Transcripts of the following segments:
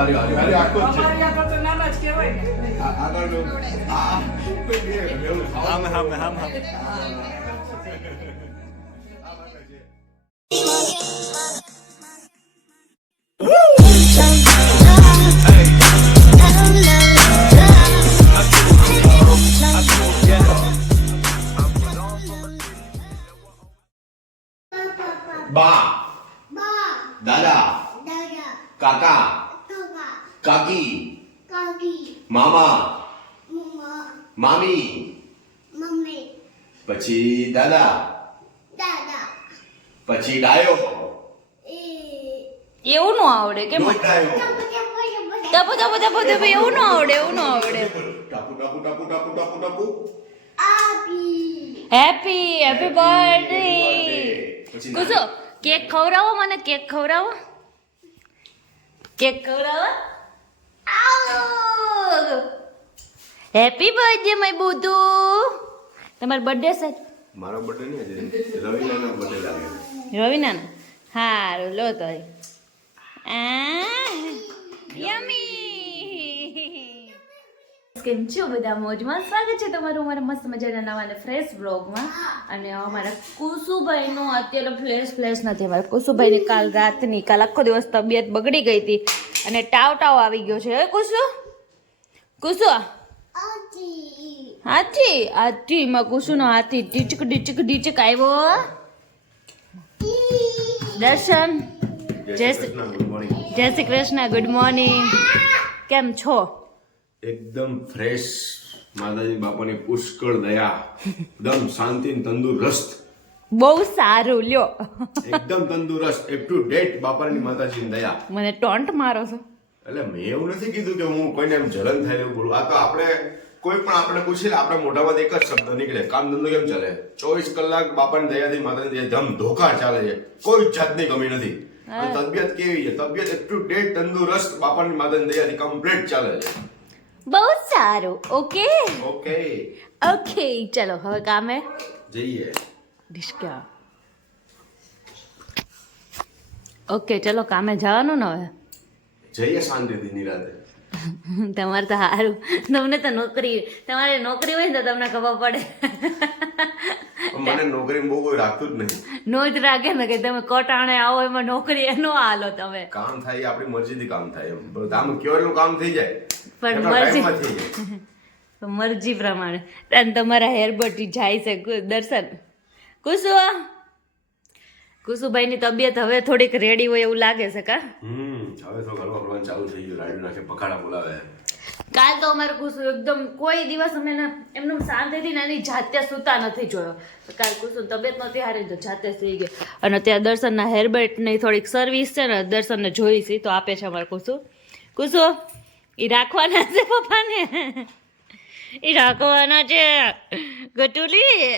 અરે આખો જ છે. અમારી આગળ તો નાના જ કહેવાય ને. આગળનું બા, દાદા, કાકા, કાકી, મામા, મામી, પછી દાદા, પછી ડાયો, એવું ન આવડે કેમ દોઢ ડાયો, તપો તપો તપો તપો એવું ન આવડે એવું ન આવડે ટાપુ ટાપુ ટાપુ ટાપુ ટાપુ ટાપુ હેપી હેપી બર્થડે પછી કુસો કેક ખવડાવો મને કેક ખવડાવો કેક ખવડાવો હેપી બર્થડે માય બુધુ તમારો બર્થડે છે મારો બર્થડે નહીં આજે રવિનાનો બર્થડે લાગે રવિના હારું લો તો યમી કેમ છો બધા મોજમાં સ્વાગત છે તમારું અમારા મસ્ત મજાના નવા અને ફ્રેશ બ્લોગમાં અને અમારા કુસુભાઈનો અત્યારે ફ્લેશ નથી અમારા કુસુભાઈની કાલ આખો દિવસ તબિયત બગડી ગઈ હતી અને ટાવ આવી ગયો છે કુસુ કુસુ હાથી માં કુસુનો હાથી ડીચક આવ્યો દર્શન જય શ્રી કૃષ્ણ ગુડ મોર્નિંગ કેમ છો એકદમ ફ્રેશ માતાજી બાપાની પુષ્કળ દયા એકદમ શાંતિ ને તંદુરસ્ત બહુ સારું લ્યો એકદમ તંદુરસ્ત અપ ટુ ડેટ બાપાની માતાજીની દયા મને ટોન્ટ મારો છો એટલે મેં એવું નથી કીધું કે હું કોઈને એમ જલન થાય એવું બોલું આ તો આપણે કોઈ પણ આપણે પૂછીએ આપણા મોઢામાંથી એક જ શબ્દ નીકળે કામ ધંધો કેમ ચાલે 24 કલાક બાપાની દયાથી માતાની દયા ધમ ધોકા ચાલે છે કોઈ જાતની કમી નથી અને તબિયત કેવી છે તબિયત અપ ટુ ડેટ તંદુરસ્ત બાપાની માતાની દયાથી કમ્પ્લીટ ચાલે છે બહુ સારું ઓકે ઓકે ઓકે ચલો હવે કામે જઈએ ડિસ્કા ઓકે ચલો કામે જવાનું ને હવે જઈએ શાંતિથી નિરાતે તમારે તો સારું તમને તો તમારે નોકરી હોય ને તો તમને ખબર પડે મને નોકરી બહુ કોઈ રાખતું જ નહીં નો જ રાખે ને કે તમે કટાણે આવો એમાં નોકરી નો હાલો તમે કામ થાય એ આપણી મરજીથી કામ થાય એમ બસ આમ કયો એટલું કામ થઈ જાય પણ એટલા મરજી ટાઈમમાં થઈ જાય મરજી પ્રમાણે અને તમારા હેરબટી જાય છે દર્શન કુસુભાઈની તબિયત હવે થોડીક રેડી હોય એવું લાગે છે કા હવે તો ઘરમાં ફરવાનું ચાલુ થઈ ગયું રાડ્યું નાખે પખાડા બોલાવે કાલ તો અમારે કુસુ એકદમ કોઈ દિવસ અમે એમનું શાંતિથી ને એની જાતે સૂતા નથી જોયો કાલ કુસુ તબિયત નહોતી હારી તો જાતે સુઈ ગઈ અને ત્યાં દર્શનના હેરબેટની થોડીક સર્વિસ છે ને દર્શનને જોઈ છે તો આપે છે અમારે કુસુ એ રાખવાના છે પપ્પાને એ રાખવાના છે ગટુલી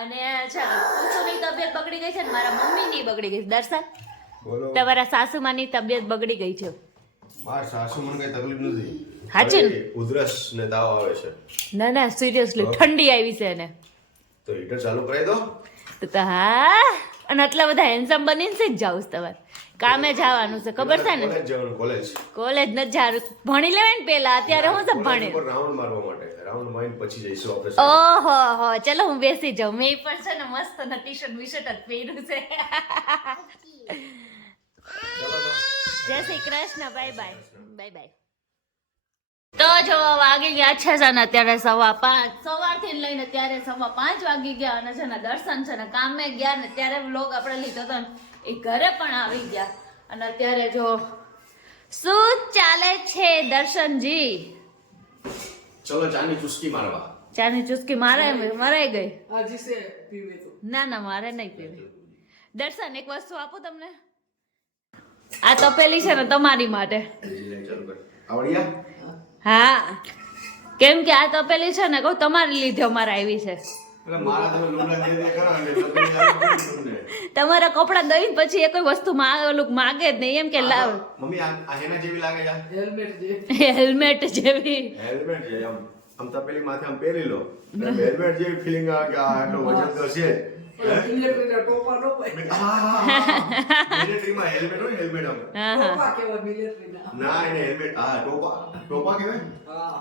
અને છે કુસુની તબિયત બગડી ગઈ છે ને મારા મમ્મીની બગડી ગઈ દર્શન બોલો તમારા સાસુમાની તબિયત બગડી ગઈ છે મારા સાસુ મને કઈ તકલીફ નથી હાચી ને? ઉધરસ ને તાવ આવે છે ના સિરિયસલી ઠંડી આવી છે એને તો હીટર ચાલુ કરાવી દો તો હા અને આટલા બધા હેન્ડસમ બનીને જ જાવ તમારે કામે જવાનું છે ખબર છે ને કોલેજ જવાનું કોલેજ કોલેજ ન જવાનું ભણી લેવાય ને પેલા અત્યારે હું સબ ભણે રાઉન્ડ મારવા માટે રાઉન્ડ મારીને પછી જઈશું આપણે ઓહો હો ચલો હું બેસી જાઉં મેં પણ છે ને મસ્ત ને ટી શર્ટ વિશર્ટ જ પહેર્યું છે જય શ્રી કૃષ્ણ બાય બાય તો જો વાગી ગયા છે ને અત્યારે 5:15 સવારથી લઈને અત્યારે 5:15 વાગી ગયા અને છે ને દર્શન છે ને કામે ગયા ને ત્યારે વ્લોગ આપણે લીધો હતો ને એ ઘરે પણ આવી ગયા અને અત્યારે જો શું ચાલે છે દર્શનજી ચલો ચાની ચુસ્કી મારવા ચાની ચુસ્કી મરાઈ ગઈ હજી છે પીવે તો ના મારે નહીં પીવી દર્શન એક વસ્તુ આપું તમને આ તપેલી છે ને તમારી માટે આવડ્યા હા કેમ કે આ તપેલી છે ને કહું તમારી લીધે અમારે આવી છે એટલે મારા તમે લુગડા દે કરો એટલે તપેલી આવી તમને તમારા કપડા દઈને પછી એ કોઈ વસ્તુ માગે જ નહીં એમ કે લાવ મમ્મી આ હેના જેવી લાગે છે હેલ્મેટ જે હેલ્મેટ જેવી હેલ્મેટ છે આમ તપેલી માથે આમ પહેરી લો હેલ્મેટ જેવી ફીલિંગ આવે કે આ એટલો વજન તો છે મિલિટરીના ટોપા નો ભાઈ. મિલિટરીમાં હેલ્મેટ હોય, હેલ્મેટ આમ. હા હા ટોપા કહેવાય મિલિટરીના. ના એને હેલ્મેટ, હા ટોપા કહેવાય. હા.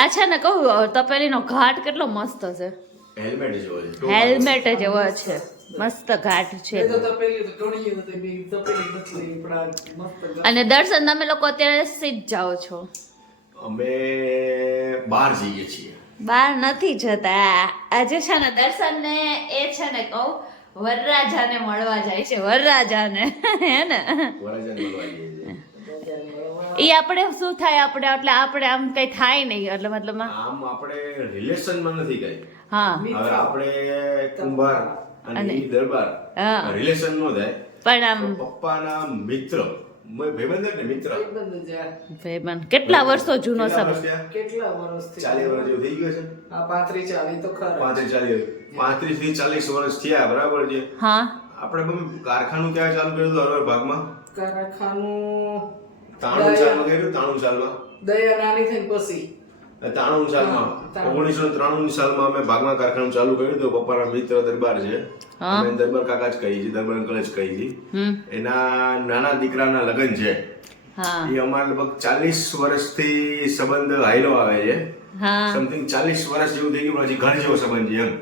આ છે ને કહું તપેલીનો ઘાટ કેટલો મસ્ત છે. હેલ્મેટ જેવો છે, ટોપા. હેલ્મેટ જેવો છે, મસ્ત ઘાટ છે. એ તો તપેલી તો ઘણી હતી, બી તપેલી નથી લઈ, પણ આ મસ્ત ગાડી. અને દર્શન તમે લોકો અત્યારે સીધ જાઓ છો, અમે બહાર જઈએ છીએ. બહાર નથી જતા. આજે છે ને દર્શન ને એ છે ને કહું વરરાજાને મળવા જાય છે, વરરાજાને હે ને વરાજાને મળવા જઈએ છીએ. એ આપણે શું થાય આપણે એટલે આપણે આમ કઈ થાય નહીં એટલે મતલબમાં આમ આપણે રિલેશનમાં નથી ગઈ. હા હવે આપણે કુંભાર અને ઈ દરબાર હા. રિલેશન નો થાય. પણ આમ તો પપ્પાના મિત્ર, ભાઈબંધ ને મિત્ર. ભાઈબંધ છે. ભાઈબંધ કેટલા વર્ષો જૂનો કેટલા સંબંધ. વર્ષ થયા? કેટલા વર્ષથી? 40 વર્ષ જેવું થઈ ગયું છે. આ 35-40 તો ખરા. 35 થી 40 વર્ષ થયા, બરાબર છે. હા આપણે બધું કારખાનું ક્યારે ચાલુ કર્યું હતું? હરવાર ભાગમાં કારખાનું 93 સાલમાં કર્યું. 93 સાલમાં દયા નાની થઈને પછી 93 સાલમાં હા, 1993 સાલમાં અમે ભાગમાં કારખાનું ચાલુ કર્યું હતું. પપ્પાના મિત્ર દરબાર છે, હા. અમે દરબાર કાકા જ કહીએ છીએ, દરબાર અંકલ જ કહીએ છીએ. એના નાના દીકરાના લગ્ન છે. હા એ અમારે લગભગ 40 વર્ષથી સંબંધ હાલ્યો આવે છે. હા સમથિંગ 40 વર્ષ જેવું થઈ ગયું, પણ હજી ઘર જેવો સંબંધ છે એમ.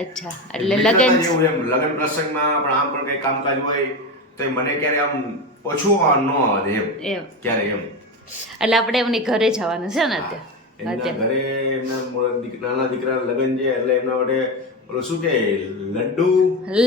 અચ્છા એટલે મિત્રતા લગન જેવું એમ. લગ્ન પ્રસંગમાં પણ આમ પણ કઈ કામકાજ હોય તો મને ક્યારે આમ ઓછું ન આવે એમ, એમ ક્યારે એમ. એટલે આપણે એમની ઘરે જવાનું છે ને અત્યારે એમના ઘરે એમના નાના દીકરાના લગ્ન છે એટલે એમના માટે ઓલું શું કે લડ્ડુ,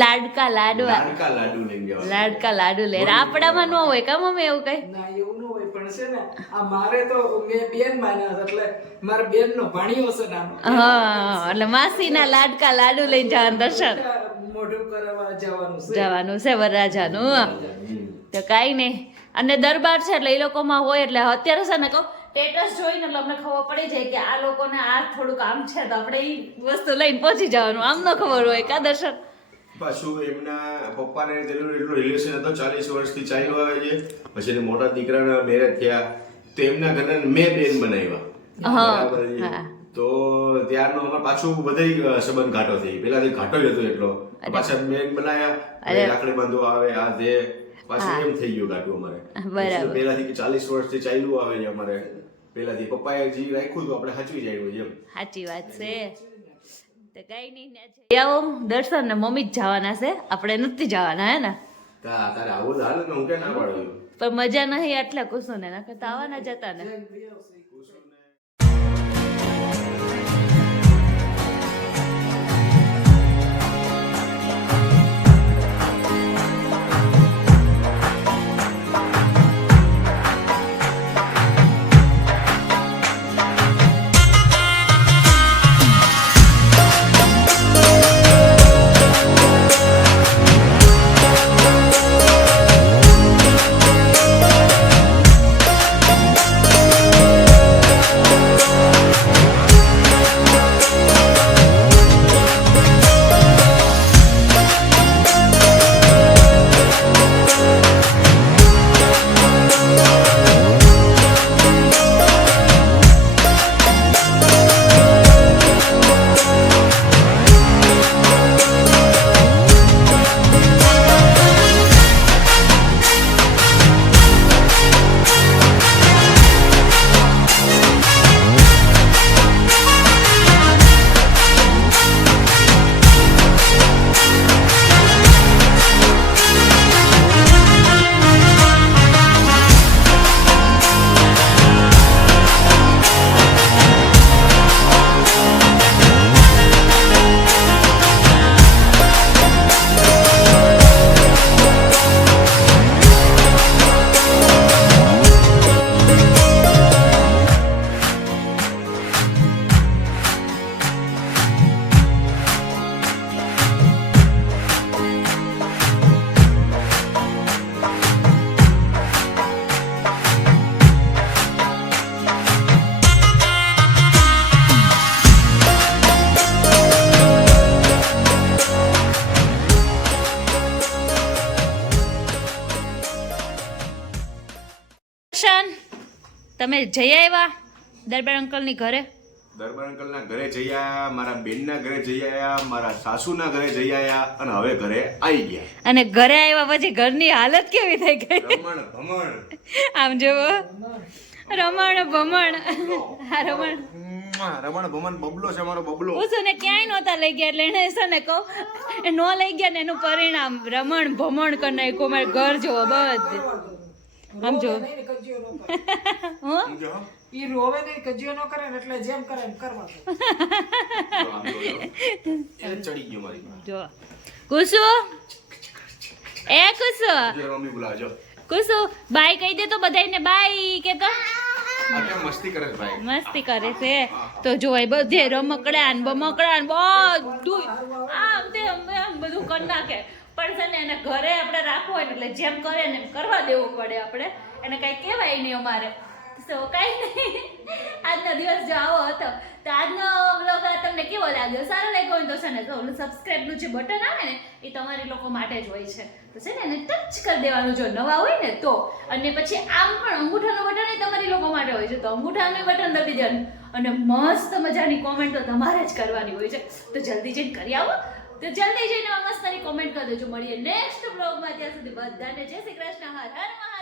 લાડકા લાડવા લાડકા લાડુ લઈને જવાના. લાડકા લાડુ લે આપણામાં ન હોય કા મમ્મી એવું કઈ. ના એવું ન હોય, પણ છે ને આ મારે તો મેં બેન માન્યા છે, એટલે મારા બેન નો ભાણિયો છે નાનો. હા એટલે માસીના લાડકા લાડુ લઈને જવાનું દર્શન મોઢું કરવા જવાનું છે. જવાનું છે વરરાજાનું. તો કાંઈ નહીં. અને દરબાર છે એટલે એ લોકોમાં હોય એટલે અત્યારે છે ને કહું સ્ટેટસ જોઈને એટલે અમને ખબર પડી જાય કે આ લોકોને આ થોડુંક આમ છે તો આપણે એ વસ્તુ લઈને પહોંચી જવાનું. આમ ન ખબર હોય કા દર્શન. પાછું એમના પપ્પાને તેનું એટલું રિલેશન હતો, 40 વર્ષથી ચાલ્યું આવે છે. પછી એના મોટા દીકરાના મેરેજ થયા તો એમના ઘરના મેં બેન બનાવ્યા. હા, બરાબર છે. હા. તો ત્યારનો અમારે પાછું બધા સંબંધ ઘાટો થઈ. પેલા ઘાટો જ હતો એટલો, પાછા બેન બનાવ્યા, પછી રાખડી બાંધવા આવે આ તે પાછું એમ થઈ ગયું ઘાટું અમારે. બરાબર. પેલાથી 40 વર્ષથી ચાલ્યું આવે છે અમારે. પેલાથી પપ્પાએ જે રાખ્યું હતું આપણે સાચવી જાય એમ. સાચી વાત છે. તો કઈ નહીં જઈ આવો દર્શન ને મમ્મી જ જવાના છે, આપણે નથી જવાના હે ને. તારે આવું હાલ ને હું કે ના પાડું. પણ મજા નહીં એટલે કુસુમ ને નકર તો આવવાના જ હતા ને. તમે જઈ આવ્યા દરબાર અંકલની ઘરે? દરબાર અંકલના ઘરે જઈ આયા, મારા બેનના ઘરે જઈ આયા, મારા સાસુના ઘરે જઈ આયા અને હવે ઘરે આવી ગયા. અને ઘરે આવ્યા પછી ઘરની હાલત કેવી થઈ ગઈ રમણ ભમણ આમ જોવો રમણ ભમણ હા રમણ રમણ ભમણ બબલો છે મારો બબલો. ઉસુને ક્યાંય નહોતા લઈ ગયા એટલે એને છે ને કહું એ ન લઈ ગયા ને એનું પરિણામ રમણ ભમણ કરી નાખ્યું. મારે ઘર જોવો બધે આમ જો નહીં ને કજિયો ન કરે. હું સમજો હો? ઈ રોવે નહીં કજિયો ન કરે ને એટલે જેમ કરે એમ કરવા દે. જો આમ જો, જો. એ ચડી ગયો મારી પાસે. જો કુસુ એ કુસુ જો મમ્મી બોલાવજો. કુસુ બાય કહી દે તો બધાને બાય કે તો આ કેમ મસ્તી કરે છે ભાઈ? મસ્તી કરે છે તો જો એ બધે રમકડા ને બમકડા ને બધું આમ તેમ એમ બધું કરી નાખે. પણ છે ને એને ઘરે આપણે રાખવું હોય ને એટલે જેમ કરે ને એમ કરવા દેવું પડે. આપણે એને કઈ કહેવાય નહીં અમારે. તો કઈ નહીં, આજનો દિવસ જો આવો હતો. તો આજનો વ્લોગ તમને કેવો લાગ્યો? સારો લાગ્યો હોય તો છે ને તો સબસ્ક્રાઇબનું જે બટન આવે ને એ તમારી લોકો માટે જ હોય છે. તો છે ને એને ટચ કરી દેવાનું જો નવા હોય ને તો. અને પછી આમ પણ અંગૂઠાનું બટન એ તમારી લોકો માટે હોય છે. તો અંગૂઠાનું બટન દબી દેવાનું અને મસ્ત મજાની કોમેન્ટ તો તમારે જ કરવાની હોય છે. તો જલ્દી જઈને કરી આવો. તો જલ્દી જઈને મસ્તની કોમેન્ટ કરી દેજો. મળીએ નેક્સ્ટ વ્લોગમાં. ત્યાં સુધી બધાને જય શ્રી કૃષ્ણ. હર હર મહાદેવ.